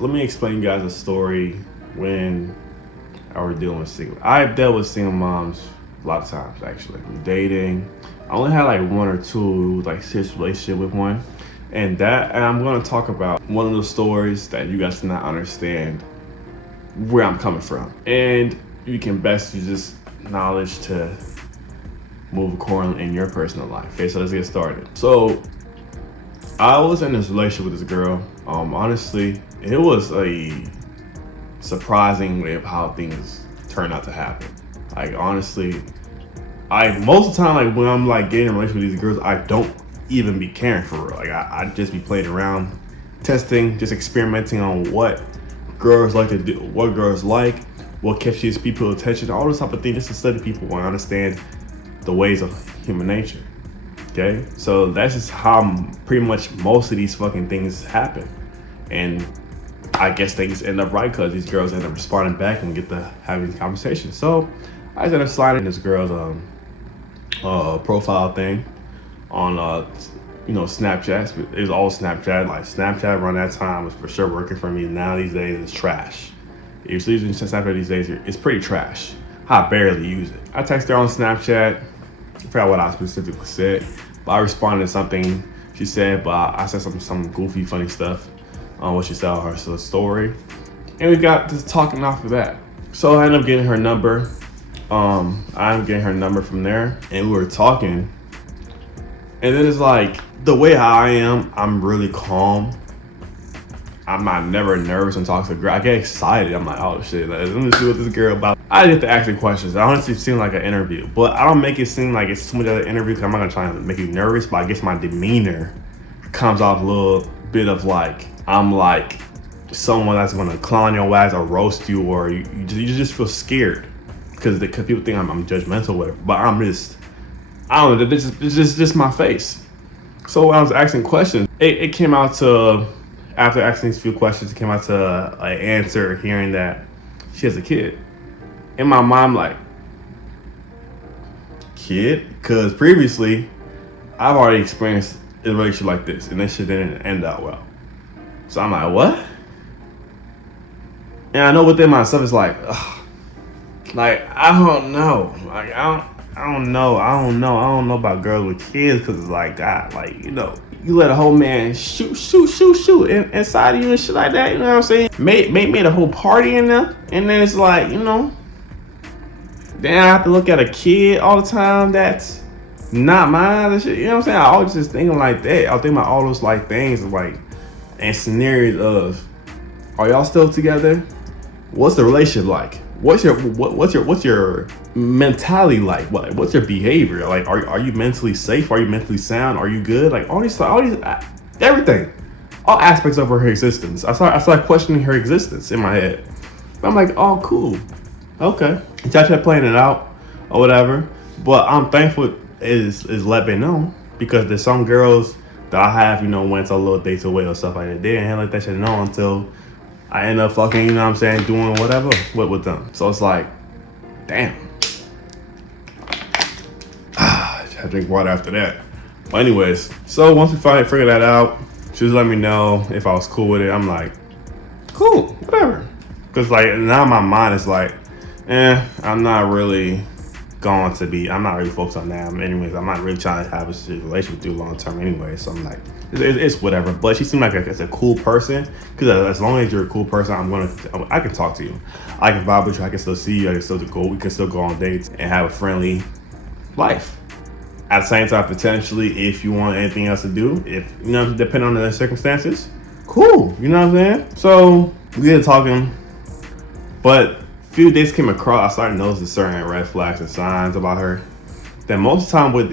let me explain you guys a story when I was dealing with single. I've dealt with single moms a lot of times actually. Dating. I only had like one or two like serious relationship with one. And I'm gonna talk about one of the stories that you guys cannot understand where I'm coming from. And you can best use this knowledge to move accordingly in your personal life. Okay, so let's get started. So I was in this relationship with this girl. Honestly, it was a surprising way of how things turned out to happen. Like honestly, I most of the time like when I'm like getting in a relationship with these girls, I don't even be caring for real. Like I just be playing around, testing, just experimenting on what girls like to do, what girls like, what catches people's attention, all this type of thing, just to study people and understand the ways of human nature. Okay, so that's just how pretty much most of these fucking things happen, and I guess things end up right because these girls end up responding back and we get to having these conversations. So I just ended up sliding this girl's profile thing on Snapchat. It was all Snapchat. Like Snapchat around that time was for sure working for me. Now these days it's trash. If you're using Snapchat these days, it's pretty trash. I barely use it. I texted her on Snapchat. I forgot what I specifically said, but I responded to something she said, but I said some goofy, funny stuff on what she said on her story, and we got just talking off of that. So I ended up getting her number. I'm getting her number from there, and we were talking. And then it's like the way I am, I'm really calm. I'm not never nervous when talking to a girl. I get excited. I'm like, oh shit, let me see what this girl about. I get to ask her questions. I honestly seem like an interview, but I don't make it seem like it's too much of an interview because I'm not gonna try and make you nervous. But I guess my demeanor comes off a little bit of like I'm like someone that's gonna clown your ass or roast you, or you just feel scared because people think I'm judgmental with it. But I don't know. This is just my face. So when I was asking questions, it came out to, after asking these few questions, it came out to an answer hearing that she has a kid. In my mind, like, kid? Because previously, I've already experienced a relationship like this, and this shit didn't end out well. So I'm like, what? And I know within myself, it's like, ugh, like, I don't know. Like, I don't know about girls with kids, because it's like that. Like, you let a whole man shoot inside of you and shit like that. You know what I'm saying? Made a whole party in there, and then it's like, then I have to look at a kid all the time that's not mine and shit. You know what I'm saying? I always just thinking like that. I think about all those like things like and scenarios of, are y'all still together? What's the relationship like? What's your mentality like? What's your behavior like? Are you mentally safe? Are you mentally sound? Are you good? Like all these everything, all aspects of her existence. I started questioning her existence in my head. I'm like, oh, cool, okay. And I tried playing it out or whatever. But I'm thankful is let me know, because there's some girls that I have, went to a little dates away or stuff like that. They didn't handle that shit know until I end up fucking, doing whatever with them. So it's like, damn. I had to drink water after that. But anyways, so once we finally figured that out, she was letting me know if I was cool with it. I'm like, cool, whatever. Because like now my mind is like, I'm not really focused on that. Anyways, I'm not really trying to have a relationship with you long term anyway. So I'm like, it's whatever. But she seemed like a cool person, because as long as you're a cool person, I can talk to you. I can vibe with you. I can still see you. We can still go on dates and have a friendly life. At the same time, potentially, if you want anything else to do, depending on the circumstances, cool. You know what I'm saying? So we get talking, but few days came across, I started noticing certain red flags and signs about her. Then most of the time with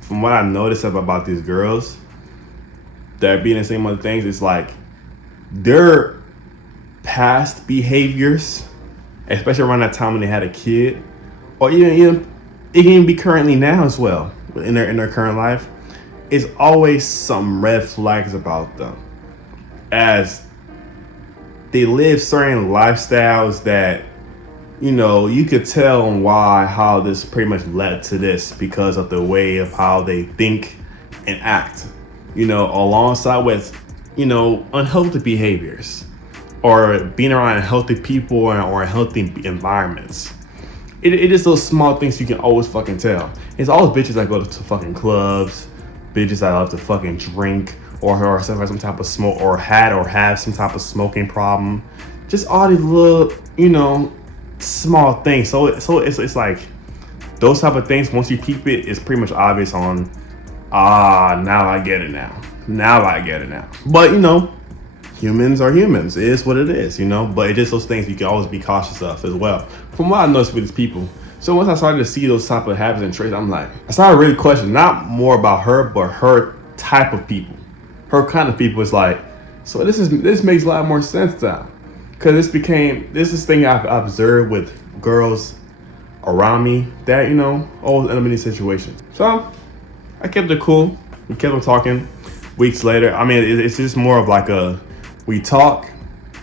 from what I noticed about these girls that are being the same other things, it's like their past behaviors, especially around that time when they had a kid, or even it can even be currently now as well in their current life, is always some red flags about them, as they live certain lifestyles that you could tell how this pretty much led to this, because of the way of how they think and act, alongside with, unhealthy behaviors. or being around healthy people or healthy environments. It is those small things you can always fucking tell. It's always bitches that go to fucking clubs, bitches that love to fucking drink, or have some type of smoke, or have some type of smoking problem. Just all these little, small things. So it's like those type of things. Once you peep it, it's pretty much obvious on. Now I get it now. But humans are humans. It is what it is, But it's just those things you can always be cautious of as well. From what I noticed with these people. So once I started to see those type of habits and traits, I'm like, I started really questioning not more about her, but her type of people. Her kind of people is like, so this makes a lot more sense now. Because this is thing I've observed with girls around me that, always end up in these situations. So I kept it cool. We kept on talking. Weeks later, I mean, it's just more of like we talk,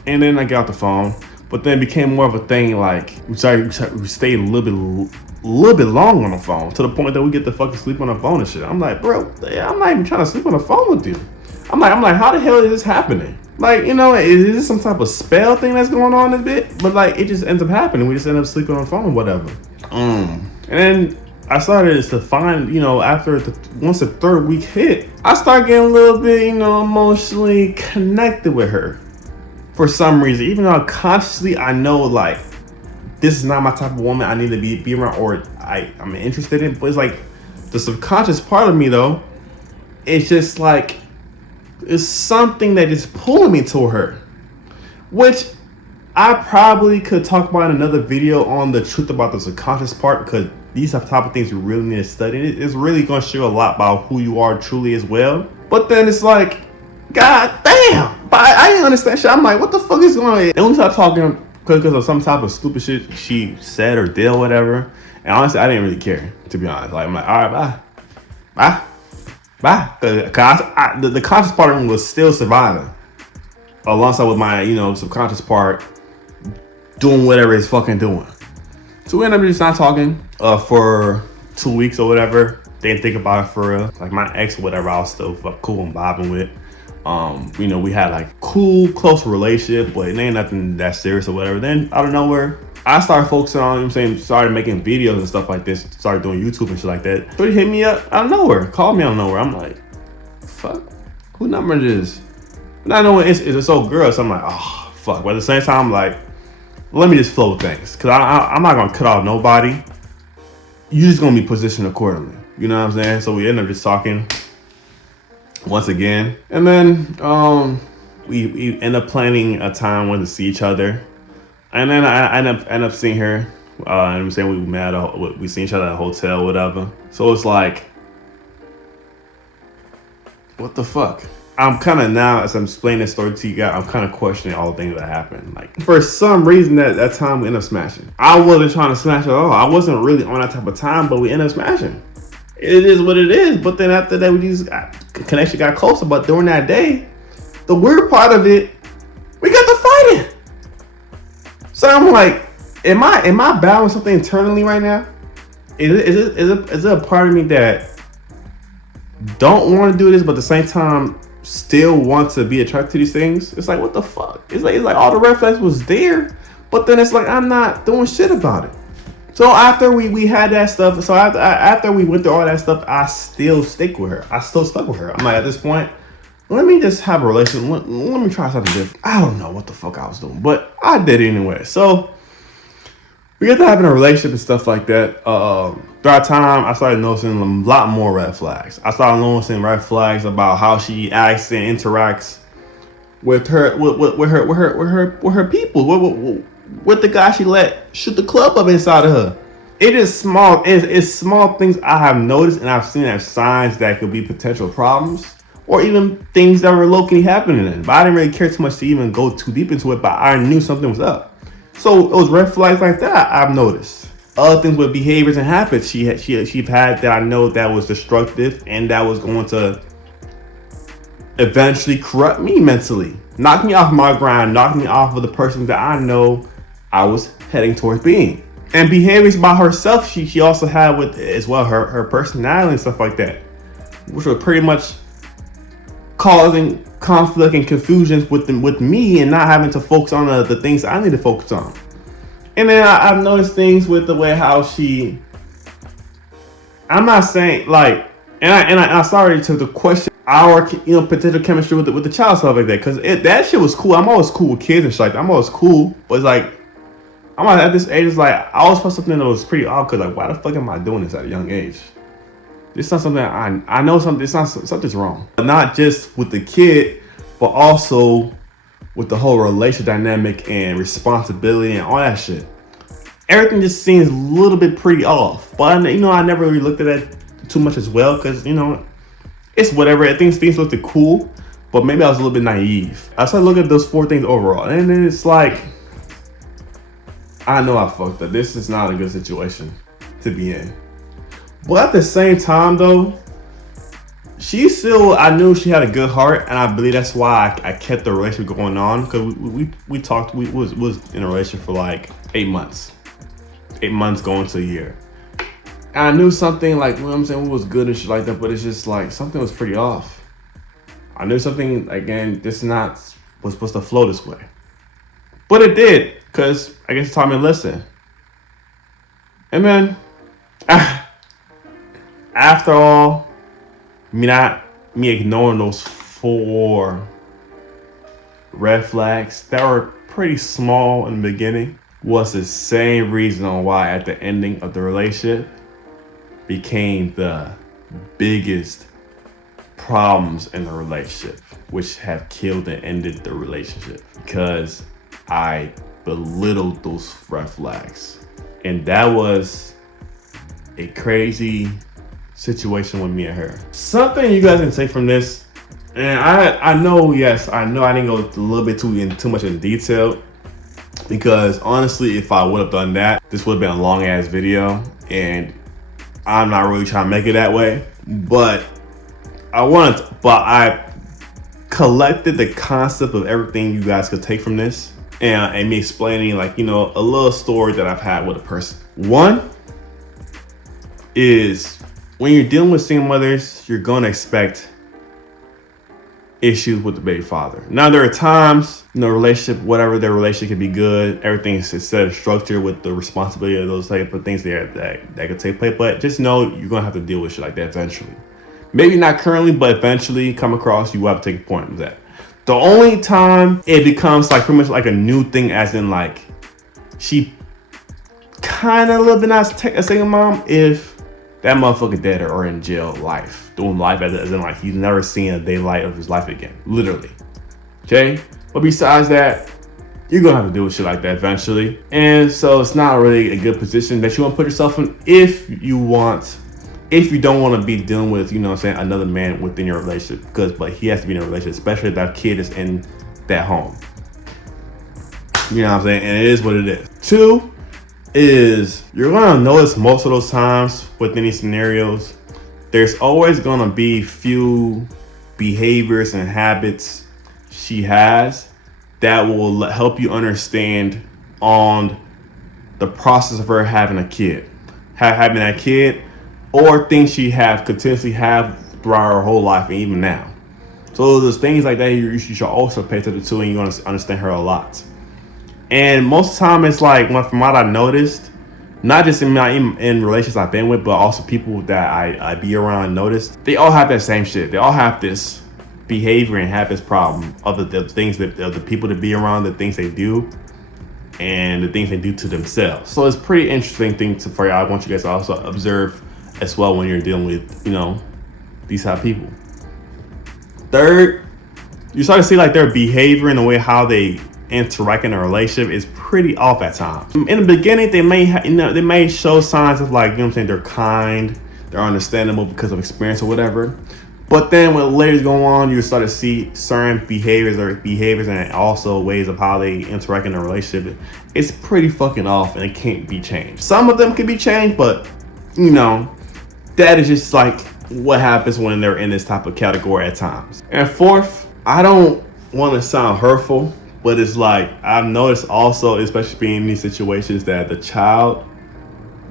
and then I get off the phone. But then it became more of a thing. Like we stayed a little bit long on the phone, to the point that we get to fucking sleep on the phone and shit. I'm like, bro, I'm not even trying to sleep on the phone with you. I'm like, how the hell is this happening? Like, is this some type of spell thing that's going on a bit? But like, it just ends up happening. We just end up sleeping on the phone, whatever. And then I started to find, once the third week hit, I started getting a little bit, emotionally connected with her for some reason. Even though consciously I know, like, this is not my type of woman I need to be around, or I'm interested in. But it's like the subconscious part of me, though, it's just like, it's something that is pulling me to her, which I probably could talk about in another video on the truth about the subconscious part, because these are the type of things you really need to study. It's really going to show a lot about who you are truly as well. But then it's like, God damn, but I didn't understand shit. I'm like, what the fuck is going on? And we started talking because of some type of stupid shit she said or did or whatever. And honestly, I didn't really care, to be honest. Like, I'm like, all right, bye. Cause the conscious part of me was still surviving, alongside with my, subconscious part doing whatever it's fucking doing. So we ended up just not talking for 2 weeks or whatever. Didn't think about it for real. Like my ex or whatever, I was still cool and bobbing with. We had like cool, close relationship, but it ain't nothing that serious or whatever. Then out of nowhere, I started focusing on, started making videos and stuff like this, started doing YouTube and shit like that. So he hit me up out of nowhere, called me out of nowhere. I'm like, fuck, who number is this? Not knowing it's this old girl, so I'm like, oh, fuck. But at the same time, I'm like, let me just flow with things. Cause I'm not gonna cut off nobody. You just gonna be positioned accordingly. You know what I'm saying? So we end up just talking once again. And then we end up planning a time when to see each other. And then I end up seeing her. And I'm saying we seen each other at a hotel, whatever. So it's like, what the fuck? I'm kind of now, as I'm explaining this story to you guys, I'm kind of questioning all the things that happened. Like, for some reason, that time we ended up smashing. I wasn't trying to smash at all. I wasn't really on that type of time, but we ended up smashing. It is what it is. But then after that, connection got closer. But during that day, the weird part of it, we got to fighting. So I'm like, am I battling something internally right now? Is it a part of me that don't want to do this, but at the same time still want to be attracted to these things? It's like, what the fuck? It's like all the red flags was there, but then it's like I'm not doing shit about it. So after we had that stuff, so after we went through all that stuff, I still stick with her. I still stuck with her. I'm like, at this point, let me just have a relationship. Let me try something different. I don't know what the fuck I was doing, but I did it anyway. So we get to having a relationship and stuff like that. Throughout time, I started noticing a lot more red flags. I started noticing red flags about how she acts and interacts with her people, with the guy she let shoot the club up inside of her. It is small. It's small things I have noticed and I've seen as signs that could be potential problems, or even things that were low-key happening. But I didn't really care too much to even go too deep into it. But I knew something was up. So it was red flags like that I've noticed. Other things with behaviors and habits she've had that I know that was destructive and that was going to eventually corrupt me mentally, knock me off my grind, knock me off of the person that I know I was heading towards being. And behaviors by herself she also had with as well her personality and stuff like that, which would pretty much causing conflict and confusions with me and not having to focus on the things I need to focus on. And then I've noticed things with the way how I'm not saying like, I'm sorry to the question our potential chemistry with the child, stuff like that, because that shit was cool. I'm always cool with kids and shit like that. I'm always cool, but it's like I'm at this age. It's like I always felt something that was pretty odd, because like, why the fuck am I doing this at a young age? It's not something I know something. It's not something's wrong. But not just with the kid, but also with the whole relationship dynamic and responsibility and all that shit. Everything just seems a little bit pretty off. But I never really looked at that too much as well, because it's whatever. I think things looked cool, but maybe I was a little bit naive. I started looking at those 4 things overall, and then it's like, I know I fucked up. This is not a good situation to be in. But at the same time, though, I knew she had a good heart, and I believe that's why I kept the relationship going on, because we talked. We was in a relationship for like 8 months. 8 months going to a year. And I knew something, like, you know what I'm saying, was good and shit like that, but it's just like something was pretty off. I knew something, again, was supposed to flow this way. But it did, because I guess it taught me to listen. And then, after all, me ignoring those 4 red flags that were pretty small in the beginning, was the same reason on why at the ending of the relationship became the biggest problems in the relationship, which have killed and ended the relationship, because I belittled those red flags. And that was a crazy situation with me and her. Something you guys can take from this, and I know I didn't go a little bit too much in detail, because honestly, if I would have done that, this would have been a long ass video, and I'm not really trying to make it that way. But I collected the concept of everything you guys could take from this, and me explaining, like, a little story that I've had with a person. One is, when you're dealing with single mothers, you're gonna expect issues with the baby father. Now, there are times, relationship, whatever, their relationship can be good. Everything is set of structure with the responsibility of those type of things that could take place. But just know you're gonna have to deal with shit like that eventually. Maybe not currently, but eventually come across, you will have to take a point of that. The only time it becomes like pretty much like a new thing, as in like she kind of a little bit not a single mom, if that motherfucker dead or in jail life, doing life as in like he's never seen a daylight of his life again, literally. Okay? But besides that, you're gonna have to deal with shit like that eventually. And so it's not really a good position that you wanna put yourself in if you don't wanna be dealing with, another man within your relationship. But he has to be in a relationship, especially if that kid is in that home. You know what I'm saying? And it is what it is. 2 is, you're gonna notice most of those times within these scenarios, there's always gonna be few behaviors and habits she has that will help you understand on the process of her having a kid, having that kid, or things she continuously have throughout her whole life and even now. So there's things like that you should also pay attention to, and you're gonna understand her a lot. And most of the time, it's like, from what I noticed, not just in relationships I've been with, but also people that I be around and noticed, they all have that same shit. They all have this behavior and habits problem of the things that the people to be around, the things they do, and the things they do to themselves. So it's pretty interesting thing for y'all. I want you guys to also observe as well when you're dealing with, these type of people. 3rd, you start to see like their behavior and the way how they interact in a relationship is pretty off at times. In the beginning, they may show signs of like, they're kind, they're understandable because of experience or whatever. But then when later go on, you start to see certain behaviors and also ways of how they interact in a relationship. It's pretty fucking off, and it can't be changed. Some of them can be changed, but that is just like what happens when they're in this type of category at times. And 4th, I don't want to sound hurtful, but it's like, I've noticed also, especially being in these situations, that the child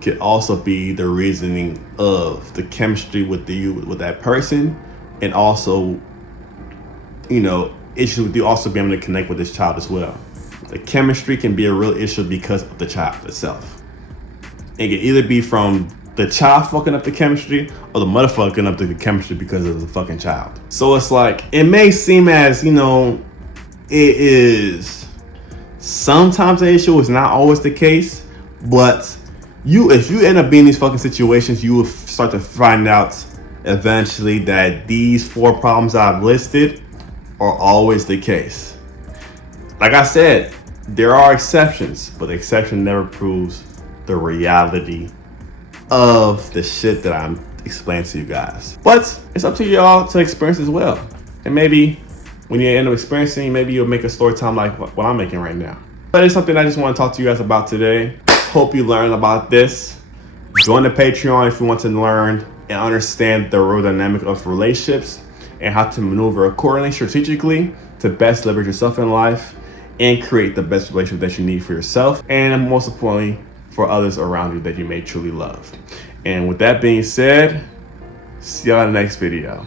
could also be the reasoning of the chemistry with that person, and also issues with you also being able to connect with this child as well. The chemistry can be a real issue because of the child itself. It can either be from the child fucking up the chemistry or the mother fucking up the chemistry because of the fucking child. So it's like, it may seem as, it is sometimes an issue, it's not always the case, but if you end up being in these fucking situations, you will start to find out eventually that these 4 problems I've listed are always the case. Like I said, there are exceptions, but the exception never proves the reality of the shit that I'm explaining to you guys. But it's up to y'all to experience as well. And maybe when you end up experiencing, maybe you'll make a story time like what I'm making right now. But it's something I just want to talk to you guys about today. Hope you learn about this. Join the Patreon if you want to learn and understand the real dynamic of relationships and how to maneuver accordingly, strategically, to best leverage yourself in life and create the best relationship that you need for yourself, and most importantly, for others around you that you may truly love. And with that being said, see y'all in the next video.